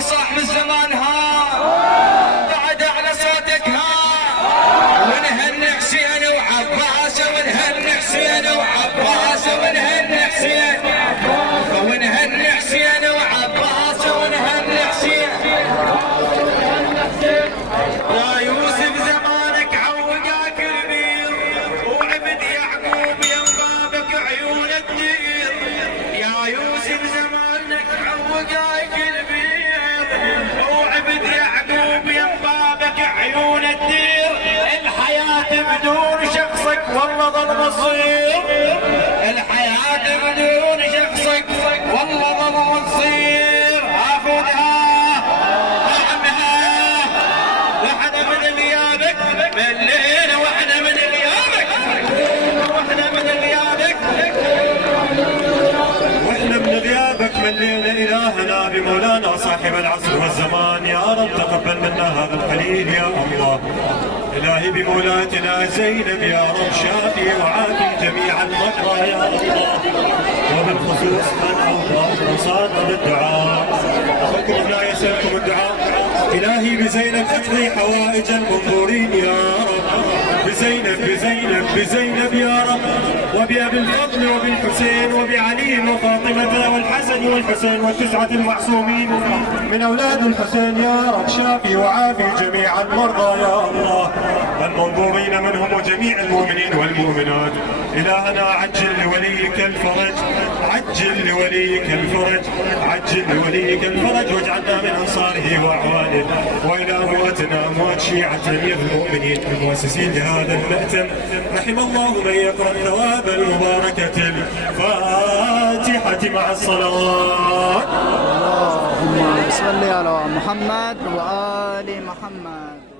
صاحب الزمان ها بعد على صوتك ها ونهني حسين وعباس ونهني حسين وعباس ونهني حسين ونهني حسين وعباس ونهني حسين. يا يوسف زمانك عوقاك البير وعبد يعقوب ينبابك عيون الدير. يا يوسف زمانك عوقاك البير وعبد يعقوب ينبابك عيون الدير. الحياة بدون شخصك والله ظل مصير. الحياة بدون شخصك والله ظل مصير. اخذها اعمها واحنا من غيابك ملينا واحنا من غيابك واحنا من غيابك واحنا من غيابك ملينا الهنا بمولانا صاحب العصر والزمان. يا رب تقبل منا هذا القليل يا الله. الهي بمولاتنا زينب يا رب شافي وعافي جميع المرضى يا الله. وبالخصوص من اوضى وصاد بالدعاء فكم لا يسألكم الدعاء. الهي بزينب اقضي حوائج المنظورين يا رب. بزينب بزينب بزينب يا رب. وبأبي الفضل وبالحسين وبعلي وفاطمة والحسن والحسين والتسعة المعصومين من أولاد الحسين يا رب شافي وعافي جميع المرضى يا الله. المنظورين منهم وجميع المؤمنين والمؤمنات. إلهنا عجل لوليك الفرج عجل لوليك الفرج عجل لوليك الفرج واجعلنا من أنصاره وأعوانه. وإلى أمواتنا أموات شيعة جميع المؤمنين المؤسسين لهذا المأتم رحم الله من يقرأ ثواب المباركة الفاتحة مع الصلوات. اللهم صل على محمد وآل محمد.